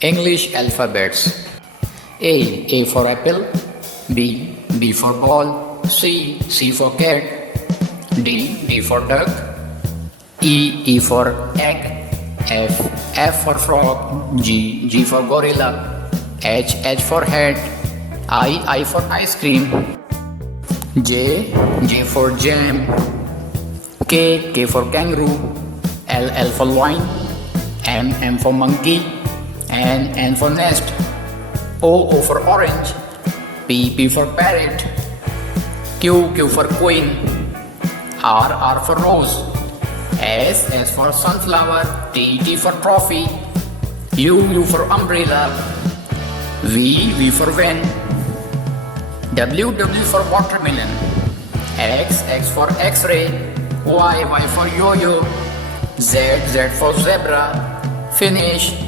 English alphabets. A for apple. B for ball. C for cat. D for duck. E for egg. F for frog. G for gorilla. H for hat. I for ice cream. J for jam. K for kangaroo. L for lion. M for monkey. N for nest. O for orange. P for parrot. Q for queen. R for rose. S for sunflower. T for trophy. U for umbrella. V for van. W for watermelon. X for x-ray. Y for yo-yo. Z for zebra. Finish.